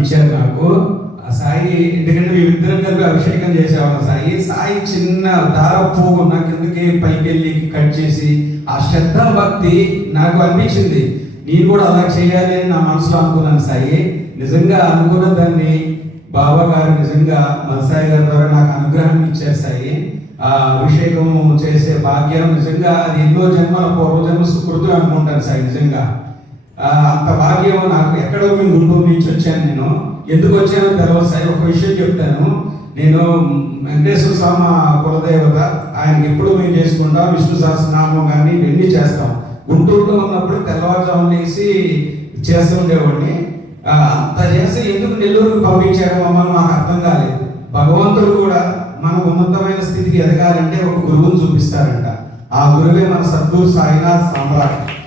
ఇచ్చారు నాకు. ఆ సాయి ఎందుకంటే మేమిద్దరం కలిపి అభిషేకం చేసేవాళ్ళం సాయి. సాయి చిన్న దార పువ్వు నా కిందకి పైకి వెళ్ళి కట్ చేసి ఆ శ్రద్ధ భక్తి నాకు అనిపించింది. నేను కూడా అలా చేయాలి అని నా మనసులో అనుకున్నాను సాయి. నిజంగా అనుకున్న దాన్ని బాబా గారు నిజంగా మనసాయి గారి ద్వారా నాకు అనుగ్రహం ఇచ్చారు సాయి. ఆ అభిషేకం చేసే భాగ్యం నిజంగా అది ఎన్నో జన్మల పూర్వజన్మ సుకృతం అనుకుంటాను సాయి నిజంగా. అంత భాగ్యం నాకు ఎక్కడో మేము గుంటూరు నుంచి వచ్చాను నేను. ఎందుకు వచ్చానో తర్వాత సాయి ఒక విషయం చెప్తాను. నేను వెంకటేశ్వర స్వామి కులదేవత ఆయనకి ఎప్పుడు మేము చేసుకుంటాం విష్ణు సహస్రనామం కానీ ఇవన్నీ చేస్తాం. గుంటూరులో ఉన్నప్పుడు తెల్లవారుజామున వేసి చేస్తుండేవాడిని అంత చేసి ఎందుకు నెల్లూరుకు పంపించారు మమ్మల్ని? నాకు అర్థం కాలేదు. భగవంతుడు కూడా మన ఉన్నతమైన స్థితికి ఎదగాలంటే ఒక గురువుని చూపిస్తారంట. ఆ గురువే మన సద్గురు సాయినాథ్ సామ్రాట్.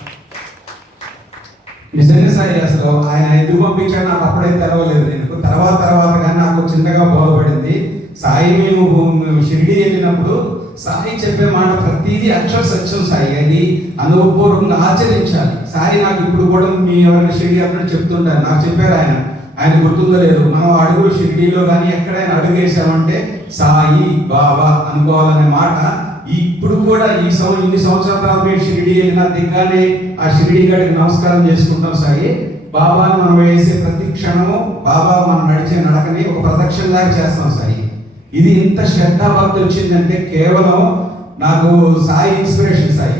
నిజంగా సాయి అసలు ఆయన ఎందుకు పంపించాడు నాకు అప్పుడే తెలవలేదు. నేను తర్వాత తర్వాత కానీ నాకు చిన్నగా బోధపడింది సాయి మేము భూమి షిరిడి వెళ్ళినప్పుడు సాయి చెప్పే మాట ప్రతిదీ అక్షర సత్యం సాయి. అది అనుభవపూర్వకంగా ఆచరించాలి. సాయి నాకు ఇప్పుడు కూడా మీ ఎవరైనా షిరిడి అప్పుడు చెప్తుంటారు. నాకు చెప్పారు ఆయన. ఆయన గుర్తుందో లేదు. మనం అడుగులు షిరిడీలో కానీ ఎక్కడైనా అడుగు వేసామంటే సాయి బాబా అనుకోవాలనే మాట ఇప్పుడు కూడా ఈ సంవ ఇన్ని సంవత్సరాల తర్వాత మీరు షిరిడి వెళ్ళినా దిగ్గానే ఆ షిరిడి గడికి నమస్కారం చేసుకుంటాం సాయి. బాబాను మనం వేసే ప్రతి క్షణము బాబా మనం నడిచే నడకని ఒక ప్రదక్షిణలాగా చేస్తాం సాయి. ఇది ఇంత శ్రద్ధాభక్తి వచ్చిందంటే కేవలం నాకు సాయి ఇన్స్పిరేషన్ సాయి.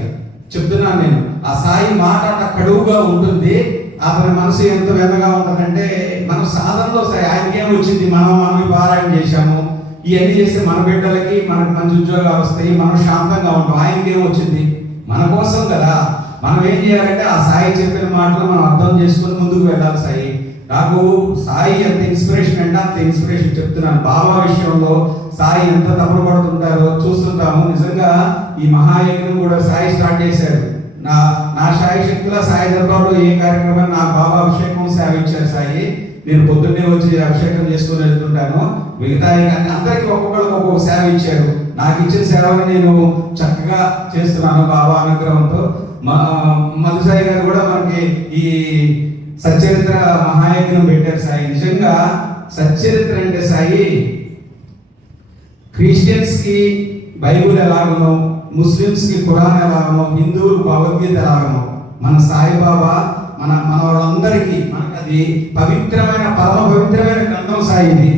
చెప్తున్నాను నేను ఆ సాయి మాట అంత కడువుగా ఉంటుంది అతని మనసు ఎంత వెన్నగా ఉంటుందంటే మనం సాధనలో సాయి ఆయనకేం వచ్చింది? మనం మనం పారాయణ చేశాము. ఇవన్నీ చేస్తే మన బిడ్డలకి మనకు మంచి ఉద్యోగాలు వస్తాయి మనం శాంతంగా ఉంటాం. ఆయనకి వచ్చింది మన కోసం కదా. మనం ఏం చేయాలంటే ఆ సాయి చెప్పిన మాటలు మనం అర్థం చేసుకుని ముందుకు వెళ్ళాలి సాయి. నాకు సాయి ఎంత ఇన్స్పిరేషన్ అంటే అంత ఇన్స్పిరేషన్ చెప్తున్నాను. బాబా విషయంలో సాయి ఎంత తప్పులు పడుతుంటారో చూస్తుంటాము. నిజంగా ఈ మహాయజ్ఞం కూడా సాయి స్టార్ట్ చేశాడు. నా నా సాయి శక్తిలో సాయి దర్బార్లో ఏ కార్యక్రమం నా బాబా అభిషేకం సేవ ఇచ్చారు సాయి? నేను పొద్దున్నే వచ్చి అభిషేకం చేసుకుని వెళ్తుంటాను. మిగతా కానీ అందరికీ ఒక్కొక్కరికి ఒక్కొక్క సేవ ఇచ్చారు నాకు ఇచ్చిన సేవని నేను చక్కగా చేస్తున్నాను బాబా అనుగ్రహంతో. మధుసాయి గారు కూడా మనకి ఈ సచ్చరిత్ర మహాయజ్ఞం పెట్టారు సాయి. నిజంగా సచ్చరిత్ర అంటే సాయి క్రిస్టియన్స్కి బైబుల్ ఎలాగనో ముస్లిమ్స్కి కురాన్ ఖురాన్ ఎలాగనో హిందువులు భగవద్గీత ఎలాగనో మన సాయిబాబా మన మన వాళ్ళందరికీ మనకు అది పవిత్రమైన పరమ పవిత్రమైన గ్రంథం సాయి ఇది.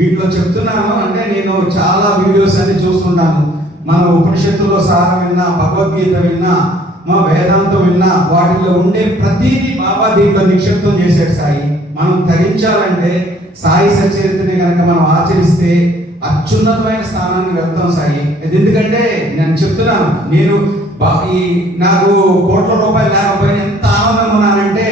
వీటిలో చెప్తున్నాను అంటే నేను చాలా వీడియోస్ అన్ని చూస్తుంటాను. మన ఉపనిషత్తులో సారం విన్నా భగవద్గీత విన్నా మా వేదాంతం విన్నా వాటిలో ఉండే ప్రతిదీ బాబా దీంట్లో నిక్షిప్తం చేశాడు సాయి. మనం ధరించాలంటే సాయి సచరితని కనుక మనం ఆచరిస్తే అత్యున్నతమైన స్థానానికి వెళ్తాం సాయి. ఎందుకంటే నేను చెప్తున్నాను నేను బా- ఈ నాకు కోట్ల రూపాయలు లేకపోయినా ఎంత ఆనందం ఉన్నానంటే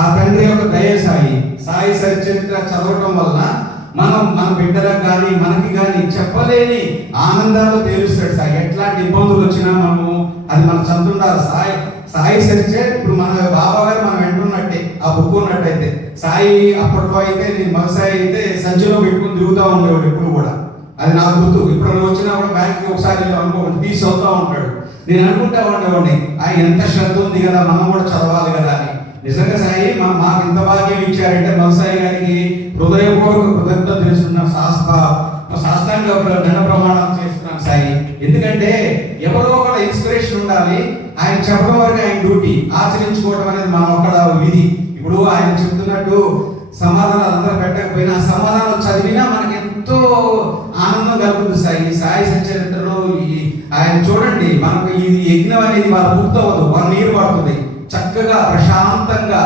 ఆ తండ్రి యొక్క దయ సాయి. సాయి సచరిత్ర చదవటం వల్ల మనం మన బిడ్డలకు కానీ మనకి కానీ చెప్పలేని ఆనందాలు తేలుస్తాడు సాయి ఎట్లాంటి ఇబ్బందులు వచ్చినా మనము అది మన చంద్రుండాలి సాయి సాయి సరిచే ఇప్పుడు మన బాబా గారు మనం వింటున్నట్టే ఆ బుక్ ఉన్నట్టయితే. సాయి అప్పట్లో అయితే నేను మనసాయి అయితే సంచిలో పెట్టుకుని తిరుగుతూ ఉండేవాడు ఎప్పుడు కూడా. అది నాకు గుర్తు. ఇప్పుడు నువ్వు వచ్చినా కూడా బ్యాంక్కి ఒకసారి అనుకోండి తీసి అవుతా ఉంటాడు. నేను అనుకుంటా ఉండేవాడిని ఆయన ఎంత శ్రద్ధ ఉంది కదా మనం కూడా చదవాలి శాస్త్రాంగ దండ ప్రమాణం చేస్తున్నాను సాయి. ఎందుకంటే ఎవరో ఒకళ్ళ ఇన్స్పిరేషన్ ఉండాలి. ఆయన చెప్పడం వరకు ఆయన డ్యూటీ ఆచరించుకోవడం అనేది మన ఒకళ్ళ విధి. ఇప్పుడు ఆయన చెప్తున్నట్టు సమాధానాలు అందరూ పెట్టకపోయినా సమాధానాలు చదివినా మనకి ఎంతో ఆనందం కలుగుతుంది సాయి. సాయి సంచరిత్రలో ఈ ఆయన చూడండి మనకు ఈ యజ్ఞం అనేది వాళ్ళ పూర్తవదు వాళ్ళ నీరు పడుతుంది. చక్కగా ప్రశాంతంగా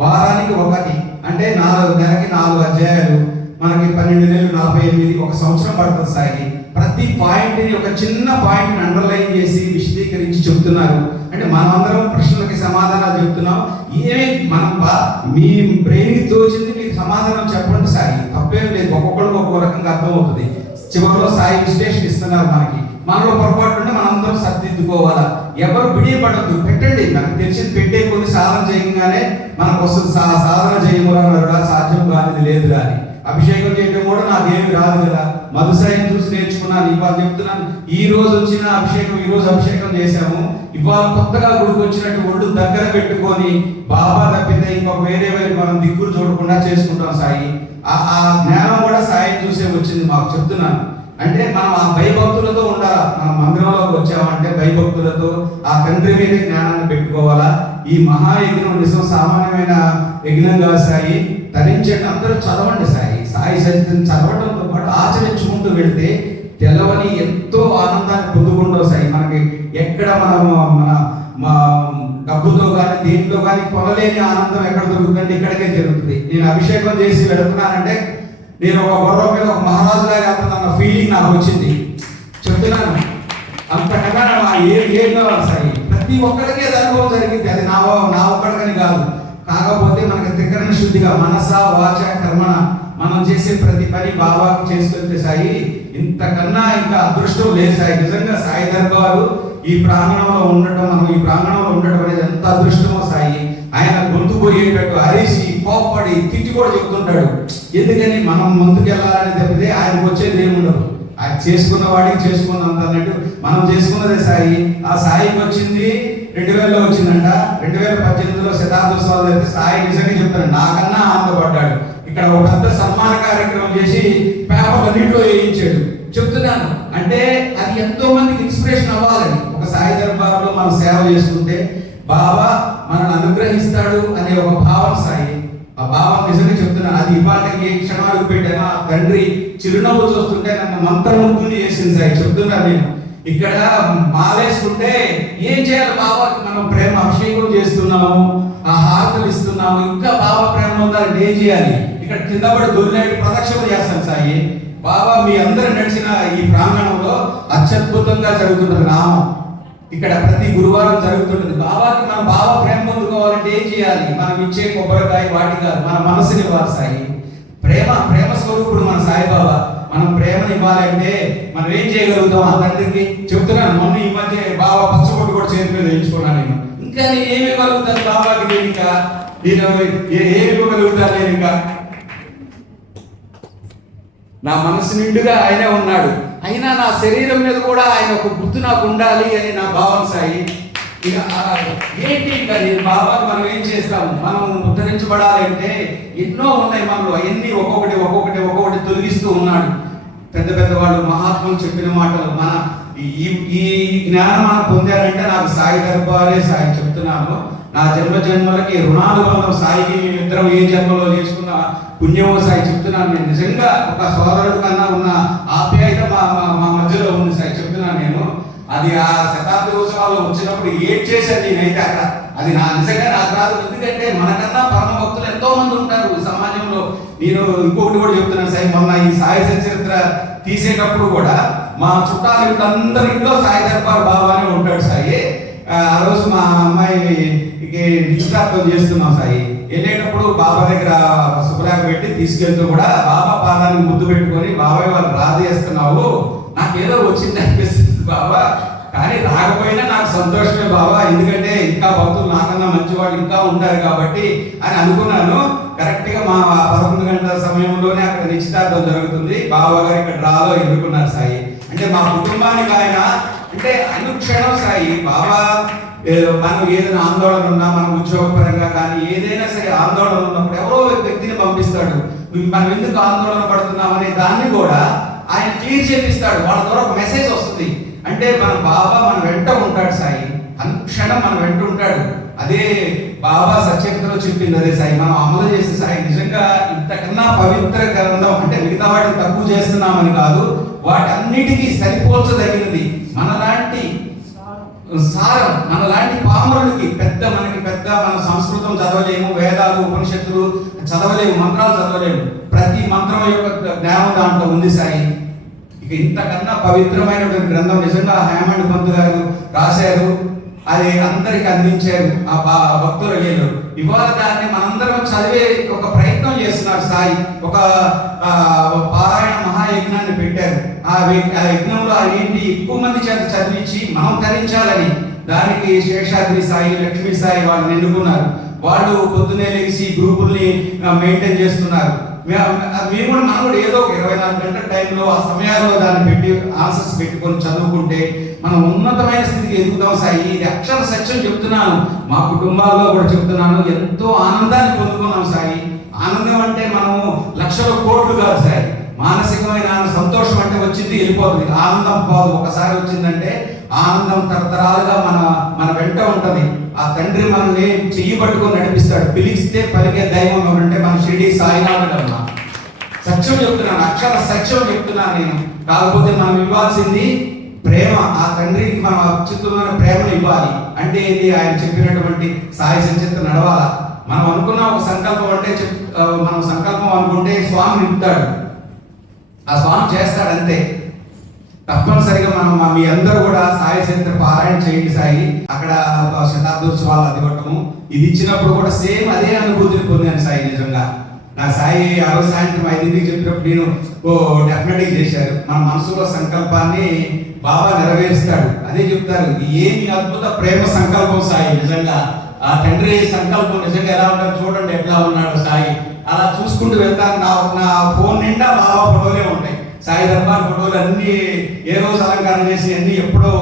వారానికి ఒకటి అంటే నాలుగు నెలకి నాలుగు అధ్యాయాలు మనకి పన్నెండు నెలలు నలభై ఎనిమిది ఒక సంవత్సరం పడుతుంది సాయి. ప్రతి పాయింట్ని ఒక చిన్న పాయింట్ని అండర్లైన్ చేసి విశదీకరించి చెప్తున్నారు. అంటే మనమందరం ప్రశ్నలకి సమాధానాలు చెప్తున్నాం. ఏమి మనం మీ బ్రెయిన్ తోచింది మీకు సమాధానం చెప్పండి సాయి. తప్పేం లేదు. ఒక్కొక్కరికి ఒక్కొక్క రకంగా అర్థమవుతుంది. చివరిలో సాయి విశ్లేషణ ఇస్తున్నారు మనకి. మనలో పొరపాటు ఉంటే మనందరం సర్దిద్దుకోవాలా? ఎవరు బిడియపడద్దు పెట్టండి. నాకు తెలిసింది పెట్టే కొన్ని సాధన చేయగానే మనకు వస్తుంది. సా- సాధన చేయమన్నాడు సాధ్యం కానిది లేదు కానీ. అభిషేకం చేయడం కూడా నాకేమి రాదు కదా. మధుసాయిని చూసి నేర్చుకున్నాను ఇవాళ చెప్తున్నాను. ఈ రోజు వచ్చిన అభిషేకం ఈ రోజు అభిషేకం చేశాము. ఇవాళ కొత్తగా గుడికి వచ్చినట్టు ఒళ్ళు దగ్గర పెట్టుకొని బాబా తప్పితే ఇంకొక వేరే వేరే మనం దిక్కులు చూడకుండా చేసుకుంటాం సాయి. ఆ ఆ జ్ఞానం కూడా సాయి చూసే వచ్చింది మాకు చెప్తున్నాను. అంటే మనం ఆ భయభక్తులతో ఉండాలా? మనం మందిరంలోకి వచ్చామంటే భయభక్తులతో ఆ తండ్రి మీద జ్ఞానాన్ని పెట్టుకోవాలా? ఈ మహాయజ్ఞం నిజం సామాన్యమైన విఘ్నంగా సాయి తరించండి అందరూ చదవండి సాయి. సాయి చరిత్రను చదవడంతో పాటు ఆచరించుకుంటూ వెళ్తే తెలవని ఎంతో ఆనందాన్ని పొందుకుంటాం సాయి. మనకి ఎక్కడ మనం మన మా డబ్బుతో కానీ దేంట్లో కానీ కొనలేని ఆనందం ఎక్కడ దొరుకుతుందంటే ఇక్కడికే జరుగుతుంది. నేను అభిషేకం చేసి వెళుతున్నానంటే నేను ఒక గుర్రం మీద ఒక మహారాజు గారి ఫీలింగ్ నాకు వచ్చింది. చెప్తున్నాను. అంతకన్నా నా ఏ ఏం కావాలి సాయి? ప్రతి ఒక్కరికి అది అనుభవం జరిగింది. అది నా నా ఒక్కడికని కాదు. కాకపోతే మనకి త్రికరణ శుద్ధిగా మనస వాచ కర్మణ మనం చేసే ప్రతి పని బాబా చేసుకెళ్తే సాయి ఇంతకన్నా ఇంకా అదృష్టం లేదు సాయి. నిజంగా సాయి దర్బారు ఈ ప్రాంగణంలో ఉండటం మనం ఈ ప్రాంగణంలో ఉండటం అనేది ఎంత అదృష్టమో సాయి. ఆయన గొంతు పోయేటట్టు అరిసి కోప్పడి తిట్టి కూడా చెప్తుంటాడు. ఎందుకని మనం ముందుకు వెళ్ళాలని తప్పితే ఆయనకు వచ్చేది ఏముండదు ఆయన చేసుకున్న వాడికి చేసుకున్నంత అన్నట్టు మనం చేసుకున్నదే సాయి. ఆ సాయికి వచ్చింది రెండు వేలలో వచ్చిందంట. రెండు వేల పద్దెనిమిదిలో శతాబ్దోత్సవాలు అయితే సాయి నిజంగా చెప్తాను నాకన్నా ఆనందపడ్డాడు. ఇక్కడ ఒక పెద్ద సన్మాన కార్యక్రమం చేసి పేపర్ నీటిలో వేయించాడు. చెప్తున్నాను అంటే అది ఎంతో మందికి ఇన్స్పిరేషన్ అవ్వాలని ఒక సాయి దర్బార్లో మనం సేవ చేసుకుంటే బాబా మనల్ని అనుగ్రహిస్తాడు అనే ఒక భావం సాయి. ఆ భావం నిజంగా చెప్తున్నాను అది ఇవాళ ఏ క్షణాలు పెట్టాను ఆ తండ్రి చిరునవ్వు చూస్తుంటే నన్ను మంత్రముగ్ధుని చేసింది సాయి. చెప్తున్నాను నేను. ఇక్కడ మాలేసుకుంటే ఏం చేయాలి బాబా? మనం ప్రేమ అభిషేకం చేస్తున్నాము ఆ హారతలు ఇస్తున్నాము ఇంకా బాబా ప్రేమ ఉందని ఏం చేయాలి? ఇక్కడ కింద పడి దొరికేటి ప్రదక్షిణ చేస్తాం సాయి. బాబా మీ అందరు నడిచిన ఈ ప్రాంగణంలో అత్యద్భుతంగా జరుగుతున్నది నామం. ఇక్కడ ప్రతి గురువారం జరుగుతుంటుంది. బాబాకి మన బాబా ప్రేమ పొందుకోవాలంటే ఏం చేయాలి? మనం ఇచ్చే కొబ్బరికాయ వాటి కాదు మన మనసుని వారు సాయి. ప్రేమ ప్రేమ స్వరూపుడు మన సాయిబాబా. మనం ప్రేమని ఇవ్వాలంటే మనం ఏం చేయగలుగుతాం? ఆ తండ్రికి చెప్తున్నాను మొన్న ఈ మధ్య బాబా పచ్చబొట్టు కూడా చేతి మీద వేయించుకున్నాను నేను. ఇంకా నేను ఏమి ఇవ్వగలుగుతాను బాబాకి నేను ఇంకా? నేను ఏమి ఇవ్వగలుగుతాను నేను ఇంకా? నా మనసు నిండుగా ఆయనే ఉన్నాడు. అయినా నా శరీరం మీద కూడా ఆయన ఒక గుర్తు నాకు ఉండాలి అని నా భావన సాయి. ఇక ఏంటి ఇక నేను మనం ఏం చేస్తాము మనం ఉద్ధరించబడాలి అంటే ఎన్నో ఉన్నాయి మనలో. అవన్నీ ఒక్కొక్కటి ఒక్కొక్కటి ఒక్కొక్కటి తొలగిస్తూ ఉన్నాడు. పెద్ద పెద్ద వాళ్ళు మహాత్ములు చెప్పిన మాటలు మన ఈ ఈ జ్ఞానం మనం పొందారంటే నాకు సాయి గర్భాలే సాయి చెప్తున్నాను. నా జన్మ జన్మలకి రుణానుబంధం సాయికి. మేమిద్దరం ఏ జన్మలో చేసుకున్న పుణ్యమో సాయి చెప్తున్నాను. నేను నిజంగా ఒక సోదరుడు కన్నా ఉన్న ఆప్యాయత మా- మా మధ్యలో ఉంది సాయి చెప్తున్నాను నేను అది ఆ శతాబ్ది ఉత్సవాలు వచ్చినప్పుడు ఏం చేశాను నేనైతే అక్కడ? అది నా నిజంగా నాకు రాదు. ఎందుకంటే మనకన్నా పరమ భక్తులు ఎంతో మంది ఉంటారు సమాజంలో. నేను ఇంకొకటి కూడా చెప్తున్నాను సాయి మొన్న ఈ సాయి చరిత్ర తీసేటప్పుడు కూడా మా చుట్టాలు వీళ్ళందరి ఇంట్లో సాయి దర్బార్ బాబానే ఉంటాడు సాయి. ఆ రోజు మా అమ్మాయి నిశ్చితార్థం చేస్తున్నాం సాయి. వెళ్ళేటప్పుడు బాబా దగ్గర శుభ్రాక పెట్టి తీసుకెళ్తూ కూడా బాబా పాదాన్ని ముద్దు పెట్టుకొని బాబాయ్ వాళ్ళు రాజేస్తున్నావు నాకేదో వచ్చింది అనిపిస్తుంది బాబా. కానీ రాకపోయినా నాకు సంతోషమే బాబా ఎందుకంటే ఇంకా భక్తులు నాకన్నా మంచివాళ్ళు ఇంకా ఉంటారు కాబట్టి అని అనుకున్నాను. కరెక్ట్గా మా పదకొండు గంటల సమయంలోనే అక్కడ నిశ్చితార్థం జరుగుతుంది. బాబా గారు ఇక్కడ రాలో ఎన్నుకున్నారు సాయి. అంటే మా కుటుంబానికి ఆయన అంటే అనుక్షణం సాయి. బాబా మనం ఏదైనా ఆందోళన ఉన్నా మనం ఉద్యోగపరంగా కానీ ఏదైనా సరే ఆందోళన ఉన్నప్పుడు ఎవరో వ్యక్తిని పంపిస్తాడు. మనం ఎందుకు ఆందోళన పడుతున్నాం అనే దాన్ని కూడా ఆయన క్లియర్ చేపిస్తాడు. వాళ్ళ ద్వారా ఒక మెసేజ్ వస్తుంది. అంటే మన బాబా మన వెంట ఉంటాడు సాయి. అనుక్షణం మన వెంట ఉంటాడు. అదే బాబా సచరిత్రలో చెప్పింది అదే సాయి. మనం అమలు చేసే సాయి నిజంగా ఇంతకన్నా పవిత్ర గ్రంథం అంటే మిగతా వాటిని తక్కువ చేస్తున్నామని కాదు వాటన్నిటికీ సరిపోల్చదగినది మనలాంటి సారం మన లాంటి పామరులకి పెద్ద మనకి పెద్ద మన సంస్కృతం చదవలేము వేదాలు ఉపనిషత్తులు చదవలేము మంత్రాలు చదవలేము. ప్రతి మంత్రం యొక్క జ్ఞానం దాంట్లో ఉంది సాయి. ఇంతకన్నా పవిత్రమైనటువంటి గ్రంథం నిజంగా హేమండ్ పంత్ గారు రాశారు. అది అందరికి అందించారు. ఆ భక్తుల వీళ్ళు ఇవాళ దాన్ని మనందరం చదివే ఒక ప్రయత్నం చేస్తున్నారు సాయి. ఒక పారాయణ మహాయజ్ఞాన్ని పెట్టారు. ఆ యజ్ఞంలో ఏంటి ఎక్కువ మంది చేత చదివించి మనం ధరించాలని దానికి శేషాద్రి సాయి లక్ష్మీ సాయి వాళ్ళని నిండుకున్నారు. వాళ్ళు పొద్దునే లేచి గ్రూపుల్ని మెయింటైన్ చేస్తున్నారు. మేము కూడా మనం కూడా ఏదో ఒక ఇరవై నాలుగు గంటల టైంలో ఆ సమయాల్లో దాన్ని పెట్టి ఆన్సర్స్ పెట్టుకొని చదువుకుంటే మనం ఉన్నతమైన స్థితికి ఎదుగుతాం సాయి ఇది అక్షర సత్యం చెప్తున్నాను. మా కుటుంబాల్లో కూడా చెప్తున్నాను. ఎంతో ఆనందాన్ని పొందుకున్నాం సాయి ఆనందం అంటే మనము లక్షల కోట్లు కాదు సాయి మానసికమైన సంతోషం అంటే వచ్చింది వెళ్ళిపోతుంది. ఆనందం పోదు ఒకసారి వచ్చిందంటే ఆనందం తరతరాలుగా మన మన వెంట ఉంటుంది. ఆ తండ్రి మనల్ని చెయ్యి పట్టుకొని నడిపిస్తాడు. పిలిస్తే పలికే దైవం ఎవరంటే మన షిరిడి సాయినాథ్ సత్యం చెప్తున్నాను అక్షర సత్యం చెప్తున్నాను నేను. కాకపోతే మనం ఇవ్వాల్సింది ప్రేమ. ఆ తండ్రికి మనం అత్యుత్తమైన ప్రేమను ఇవ్వాలి. అంటే ఏంటి ఆయన చెప్పినటువంటి సాయి సంచిత నడవాలా. మనం అనుకున్న ఒక సంకల్పం అంటే మనం సంకల్పం అనుకుంటే స్వామి నింపుతాడు. ఆ స్వామి చేస్తాడు అంతే. తప్పనిసరిగా మనం మీ అందరూ కూడా సాయి చరిత్ర పారాయణ చేయండి సాయి. అక్కడ శతాబ్దోత్సవాలు అది ఇది ఇచ్చినప్పుడు కూడా సేమ్ అదే అనుభూతిని పొందాను సాయి నిజంగా. నా సాయి ఆ రోజు సాయంత్రం ఐదింటికి చెప్పినప్పుడు నేను ఓ డెఫినెట్గా చేశారు. మన మనసులో సంకల్పాన్ని బాబా నెరవేరుస్తాడు. అదే చెప్తారు. ఏమి అద్భుత ప్రేమ సంకల్పం సాయి నిజంగా. ఆ తండ్రి సంకల్పం నిజంగా ఎలా ఉంటారు చూడండి ఎట్లా ఉన్నాడు సాయి. అలా చూసుకుంటూ వెళ్తాను నా నా ఫోన్ నిండా బాబా ఫోటోలే ఉంటాయి. సాయి దర్బార్ ఫోటోలు అన్ని ఏ రోజు అలంకారం చేసి అన్ని ఎప్పుడో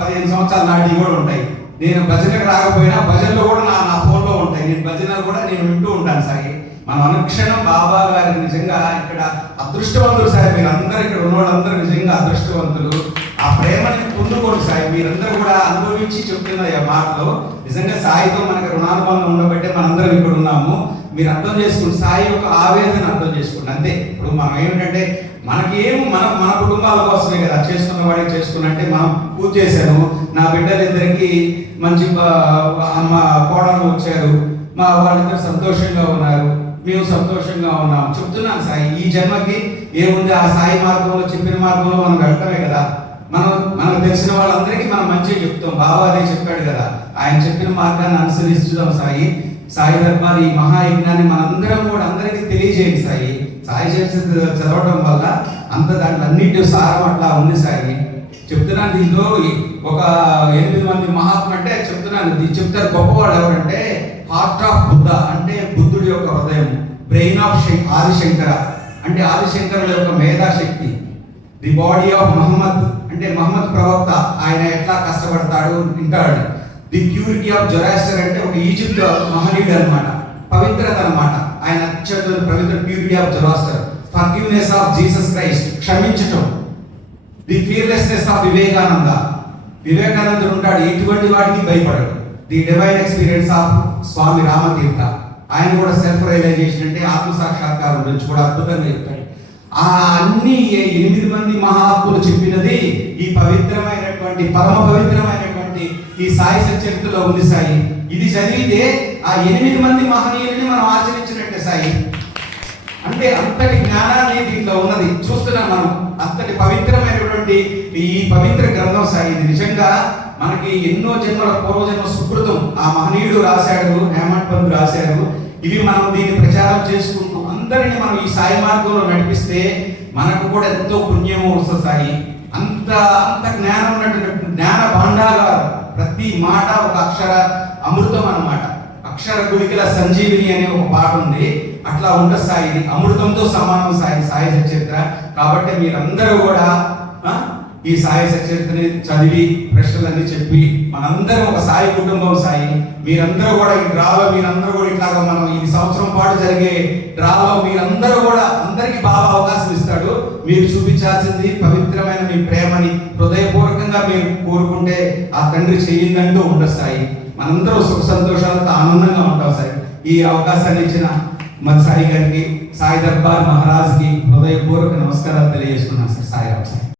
పదిహేను సంవత్సరాల నాటివి కూడా ఉంటాయి. నేను భజనకు రాకపోయినా భజనలో కూడా నా నా ఫోన్లో ఉంటాయి. నేను భజనలు కూడా నేను వింటూ ఉంటాను సాయి. మనం అనుక్షణం బాబా గారి నిజంగా ఇక్కడ అదృష్టవంతులు సార్. మీరందరూ ఇక్కడ ఉన్న వాళ్ళందరూ నిజంగా అదృష్టవంతులు. ఆ ప్రేమని పొందుకోండి సాయి మీరందరూ కూడా అనుభవించి చెప్తున్న మాటలో మాటలు నిజంగా సాయితో మనకి రుణానుబంధం ఉండబట్టే మనందరం ఇక్కడ ఉన్నాము. మీరు అర్థం చేసుకుని సాయి యొక్క ఆవేదన అర్థం చేసుకోండి. అంతే. ఇప్పుడు మనం ఏమిటంటే మనకి ఏం మన మన కుటుంబాల కోసమే కదా. చేసుకున్న వాడికి చేసుకున్నట్టే మనం పూజ చేశాను. నా బిడ్డలిద్దరికి మంచి అమ్మ కోడలు వచ్చారు. మా వాళ్ళిద్దరు సంతోషంగా ఉన్నారు. మేము సంతోషంగా ఉన్నాం. చెప్తున్నాను సాయి ఈ జన్మకి ఏముంది? ఆ సాయి మార్గంలో చెప్పిన మార్గంలో మనం వెళ్తామే కదా. మనం మనకు తెలిసిన వాళ్ళందరికీ మనం మంచిగా చెప్తాం. బాబా అదే చెప్పాడు కదా. ఆయన చెప్పిన మార్గాన్ని అనుసరిస్తున్నాం సాయి. సాయి ధర్మాలు ఈ మహాయజ్ఞాన్ని మనందరం కూడా అందరికీ తెలియజేయండి సాయి. సాయి చరిత్ర చదవటం వల్ల అంత దాంట్లో అన్నింటి సారం అట్లా ఉంది సాయి. చెప్తున్నాను దీంట్లో ఒక ఎనిమిది మంది మహాత్మ అంటే చెప్తున్నాను. చెప్తారు గొప్పవాడు ఎవరంటే హార్ట్ ఆఫ్ బుద్ధ అంటే బుద్ధుడి యొక్క హృదయం బ్రెయిన్ ఆఫ్ ఆదిశంకర. అంటే ఆదిశంకరుల యొక్క మేధాశక్తి. ది బాడీ ఆఫ్ మహమ్మద్ అంటే మహమ్మద్ ప్రవక్త ఆయన ఎట్లా కష్టపడతాడు వింటాడు. ది ప్యూరిటీ ఆఫ్ జొరాస్టర్ అంటే ఒక ఈజిప్ట్ మహనీయుడు అన్నమాట. పవిత్రత అనమాట ఆయన అత్యంత పవిత్ర purity of Zoroaster forgiveness of Jesus Christ క్షమించటం. The fearlessness of Vivekananda వివేకానందుడు ఉంటాడు ఎటువంటి వాటికి భయపడడు. The divine experience of Swami Ramatirtha. ఆయన కూడా సెల్ఫ్ రియలైజేషన్ అంటే ఆత్మసాక్షాత్కారం గురించి కూడా అద్భుతంగా చెప్తాడు. ఆ అన్ని ఏ ఎనిమిది మంది మహాత్ములు చెప్పినది ఈ పవిత్రమైనటువంటి పరమ పవిత్రమైనటువంటి ఈ సాయి సచరిత్రలో ఉంది సాయి. ఇది చదివితే ఆ ఎనిమిది మంది మహనీయులని మనం ఆచరించినట్టే సాయి. అంటే అంతటి జ్ఞానాన్ని దీంట్లో ఉన్నది. చూస్తున్నాం మనం. అంతటి పవిత్రమైనటువంటి ఈ పవిత్ర గ్రంథం సాయి. ఇది నిజంగా మనకి ఎన్నో జన్మల పూర్వజన్మ సుకృతం ఆ మహనీయుడు రాశాడు హేమంత్ పంత్ రాశాడు. ఇవి మనం దీన్ని ప్రచారం చేసుకుంటూ అందరినీ మనం ఈ సాయి మార్గంలో నడిపిస్తే మనకు కూడా ఎంతో పుణ్యము వస్తుంది సాయి. అంత అంత జ్ఞానం ఉన్నటువంటి జ్ఞాన భాండాగారు ప్రతి మాట ఒక అక్షర అమృతం అన్నమాట. అక్షర గుళికల సంజీవిని అనే ఒక పాట ఉంది. అట్లా ఉండ సాయి. అమృతంతో సమానం సాయి సాయి సచరిత్ర కాబట్టి మీరందరూ కూడా ఈ సాయి సచరితని చదివి ప్రశ్నలన్నీ చెప్పి మనందరం ఒక సాయి కుటుంబం సాయి. మీరందరూ కూడా ఈ డ్రాలో మీరందరూ కూడా ఇట్లాగా మనం ఈ సంవత్సరం పాటు జరిగే డ్రాలో మీరందరూ కూడా అందరికి బాగా అవకాశం ఇస్తాడు. మీరు చూపించాల్సింది పవిత్రమైన మీ ప్రేమని హృదయపూర్వకంగా మీరు కోరుకుంటే ఆ తండ్రి చెయ్యిందంటూ ఉండదు సాయి. మనందరూ సుఖ సంతోషాలతో ఆనందంగా ఉంటాం సార్ ఈ అవకాశాన్ని ఇచ్చిన మన సాయి గారికి సాయి దర్బార్ మహారాజ్కి హృదయపూర్వక నమస్కారాలు తెలియజేస్తున్నాను సార్ సాయి. రామ్